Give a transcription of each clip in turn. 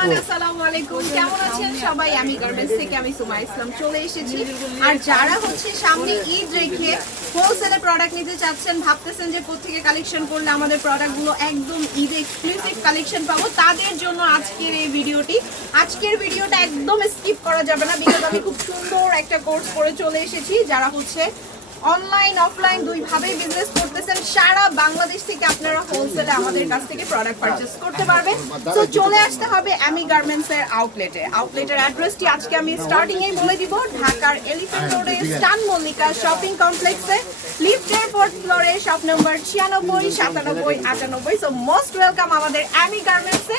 Everyone collection করলে আমাদের প্রোডাক্টগুলো একদম ঈদ কালেকশন পাবো, তাদের জন্য আজকের এই ভিডিওটি। আজকের ভিডিওটা একদম স্কিপ করা যাবে না আমি খুব সুন্দর একটা কোর্স করে চলে এসেছি। যারা হচ্ছে অনলাইন অফলাইন দুই ভাবেই বিজনেস করতেছেন। সারা বাংলাদেশ থেকে আপনারা হোলসেলে আমাদের কাছ থেকে প্রোডাক্ট পারচেজ করতে পারবেন। তো চলে আসতে হবে অ্যামি গার্মেন্টস এর আউটলেটে আউটলেটের অ্যাড্রেসটি আজকে আমি স্টার্টিং এ বলে দিব। ঢাকার এলিফ্যান্ট রোডে স্টান মল্লিকা শপিং কমপ্লেক্সে লিফটের ফোর্থ ফ্লোরে শপ নম্বর ছিয়ানব্বই, সাতানব্বই, আটানব্বই। সো মোস্ট ওয়েলকাম আমাদের অ্যামি গার্মেন্টসে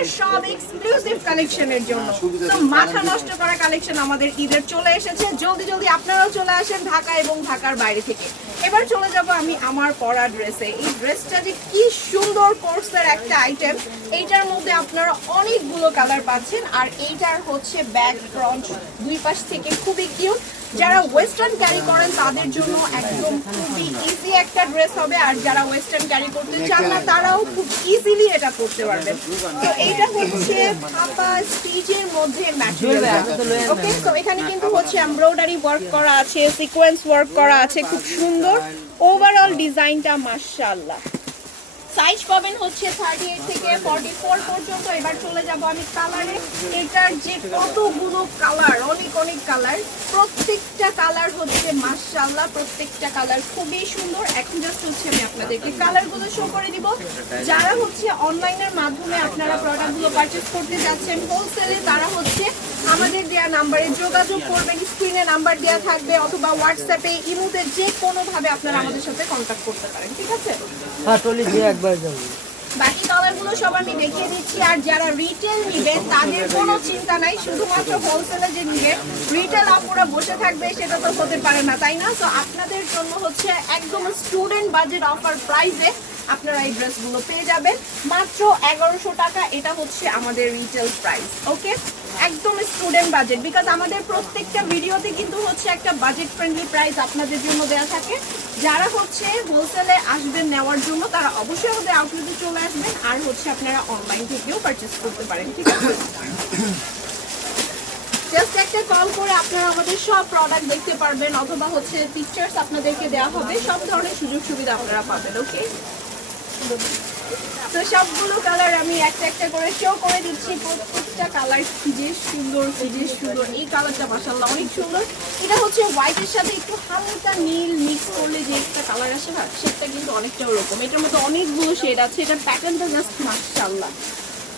ঈদের সব এক্সক্লুসিভ কালেকশনের জন্য। তো মাথা নষ্ট করা কালেকশন আমাদের ঈদের চলে এসেছে। জলদি জলদি আপনারাও চলে আসেন ঢাকা এবং ঢাকার বাইরে থেকে। এবার চলে যাব আমি আমার পরা ড্রেসে। এই ড্রেসটা যে কি সুন্দর কোর্সের একটা আইটেম এইটার মধ্যে আপনারা অনেকগুলো কালার পাচ্ছেন। আর এইটার হচ্ছে ব্যাক ফ্রন্ট দুই পাশ থেকে খুবই কিউট যারা ওয়েস্টার্ন ক্যারি করেন, তাদের জন্য একদম খুবই ইজি একটা ড্রেস হবে। আর যারা ওয়েস্টার্ন ক্যারি করতে চান না, তারাও খুব ইজিলি এটা করতে পারবেন। তো এইটা হচ্ছে ফাপা স্টিচের মধ্যে ম্যাটেরিয়াল ওকে তো এখানে কিন্তু হচ্ছে এমব্রয়ডারি ওয়ার্ক করা আছে সিকোয়েন্স ওয়ার্ক করা আছে, খুব সুন্দর। ওভারঅল ডিজাইনটা মাশাআল্লাহ। সাইজ পাবেন হচ্ছে থার্টি এইট থেকে ফর্টি ফোর পর্যন্ত। এবার চলে যাব আমি কালারে এটার যে কতগুলো কালার অনেক অনেক কালার প্রত্যেকটা কালার হচ্ছে মাশাআল্লাহ, প্রত্যেকটা কালার খুবই সুন্দর। এখন জাস্ট হচ্ছে আমি আপনাদেরকে কালারগুলো শো করে দিব। যারা হচ্ছে অনলাইনের মাধ্যমে আপনারা প্রোডাক্টগুলো পারচেস করতে যাচ্ছেন হোলসেলে তারা হচ্ছে আমাদের দেওয়া নাম্বারে যোগাযোগ করবেন। স্ক্রিনে নাম্বার দেওয়া থাকবে অথবা হোয়াটসঅ্যাপে ইমুতে যে কোনোভাবে আপনারা আমাদের সাথে কন্ট্যাক্ট করতে পারেন। ঠিক আছে? বাকি কালারগুলো সব আমি দেখিয়ে দিচ্ছি, আর যারা রিটেল নিবেন তাদের কোনো চিন্তা নাই, শুধুমাত্র হোলসেলে যে নিবে রিটেল আপুরা বসে থাকবে, সেটা তো হতে পারে না, তাই না? তো আপনাদের জন্য হচ্ছে একদম স্টুডেন্ট বাজেট অফার প্রাইসে আপনারা এই ড্রেসগুলো পেয়ে যাবেন। মাত্র এগারোশো টাকা, এটা হচ্ছে আমাদের রিটেল প্রাইস ওকে একদম স্টুডেন্ট বাজেট বিকজ আমাদের প্রত্যেকটা ভিডিওতে কিন্তু হচ্ছে একটা বাজেট ফ্রেন্ডলি প্রাইস আপনাদের জন্য দেওয়া থাকে। যারা হচ্ছে হোলসেলে আসবেন নেওয়ার জন্য, তারা অবশ্যই আমাদের আউটলেটে চলে আসবেন, আর হচ্ছে আপনারা অনলাইন থেকেও পারচেস করতে পারেন, ঠিক আছে? জাস্ট একটা কল করে আপনারা আমাদের সব প্রোডাক্ট দেখতে পারবেন, অথবা হচ্ছে পিকচার্স আপনাদেরকে দেওয়া হবে, সব ধরনের সুযোগ সুবিধা আপনারা পাবেন ওকে তো সবগুলো কালার আমি একটা একটা করে শো করে দিচ্ছি। প্রত্যেকটা কালার যে সুন্দর যে সুন্দর। এই কালারটা মাসাল্লাহ অনেক সুন্দর। এটা হচ্ছে হোয়াইটের সাথে একটু হালকা নীল মিক্স করলে যে একটা কালার আসে না সেটা কিন্তু অনেকটা ওরকম। এটার মধ্যে অনেকগুলো শেড আছে। এটার প্যাটার্নটা জাস্ট মাসাল্লাহ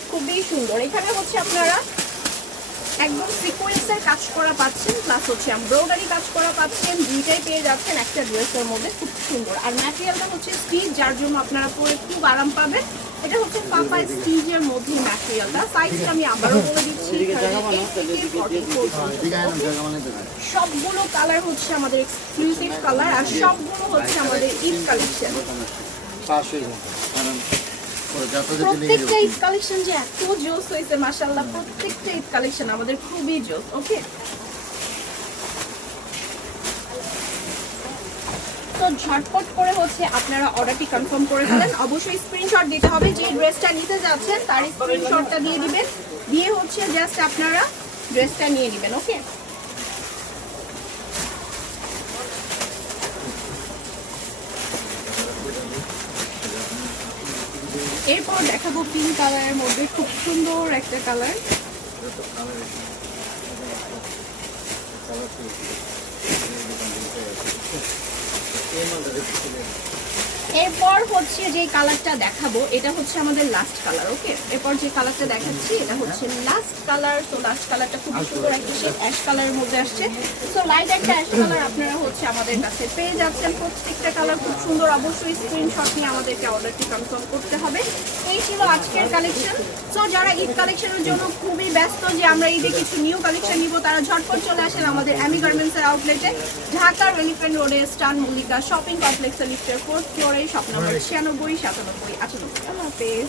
খুবই সুন্দর। এখানে হচ্ছে আপনারা একদম সিকোয়েন্সের কাজ করা পাচ্ছেন প্লাস হচ্ছে এমব্রয়ডারি কাজ করা পাচ্ছেন দুইটাই পেয়ে যাচ্ছেন একটা ড্রেসের মধ্যে খুব সুন্দর। আর ম্যাটেরিয়ালটা হচ্ছে স্টিচ যার জন্য আপনারা পরে খুব আরাম পাবেন। এটা হচ্ছে পাপা স্টিচের মধ্যে ম্যাটেরিয়ালটা সাইজটা আমি আবারও বলে দিচ্ছি 38 থেকে 44 সবগুলো কালার হচ্ছে আমাদের এক্সক্লুসিভ কালার আর সবগুলো হচ্ছে আমাদের ঈদ কালেকশন প্রত্যেকটা ঈদ কালেকশন যে এত জোস হয়েছে মাশাআল্লাহ প্রত্যেকটা ঈদ কালেকশন আমাদের খুবই জোস ওকে তো ঝটপট করে হচ্ছে আপনারা অর্ডারটি কনফার্ম করে ফেলেন। অবশ্যই স্ক্রিনশট দিতে হবে যে ড্রেসটা নিতে যাচ্ছেন তার স্ক্রিনশটটা দিয়ে দিবেন। দিয়ে হচ্ছে জাস্ট আপনারা ড্রেসটা নিয়ে নেবেন ওকে এরপর দেখাবো পিঙ্ক কালারের মধ্যে খুব সুন্দর একটা কালার এরপর হচ্ছে যে কালারটা দেখাবো এটা হচ্ছে আমাদের লাস্ট কালার ওকে এরপর যে কালারটা দেখাচ্ছি এটা হচ্ছে লাস্ট কালার তো লাস্ট কালারটা খুব সুন্দর একটা শেড অ্যাশ কালারের মধ্যে আসছে। তো লাইট একটা অ্যাশ কালার আপনারা হচ্ছে আমাদের কাছে পেয়ে যাচ্ছেন। প্রত্যেকটা কালার খুব সুন্দর অবশ্যই স্ক্রিনশট নিয়ে আমাদেরকে অর্ডারটি কনফার্ম করতে হবে। এই ছিল আজকের কালেকশন সো যারা ঈদ কালেকশনের জন্য খুবই ব্যস্ত যে আমরা ঈদে কিছু নিউ কালেকশন নিব তারা ঝটপট চলে আসেন আমাদের অ্যামি গার্মেন্টসের আউটলেটে ঢাকার এলিফ্যান্ট রোডে স্টান মল্লিকা শপিং কমপ্লেক্সের লিফটের ফোর্থ ফ্লোরে শপ নম্বর ছিয়ানব্বই সাতানব্বই আটানব্বই। আল্লাহ হাফেজ।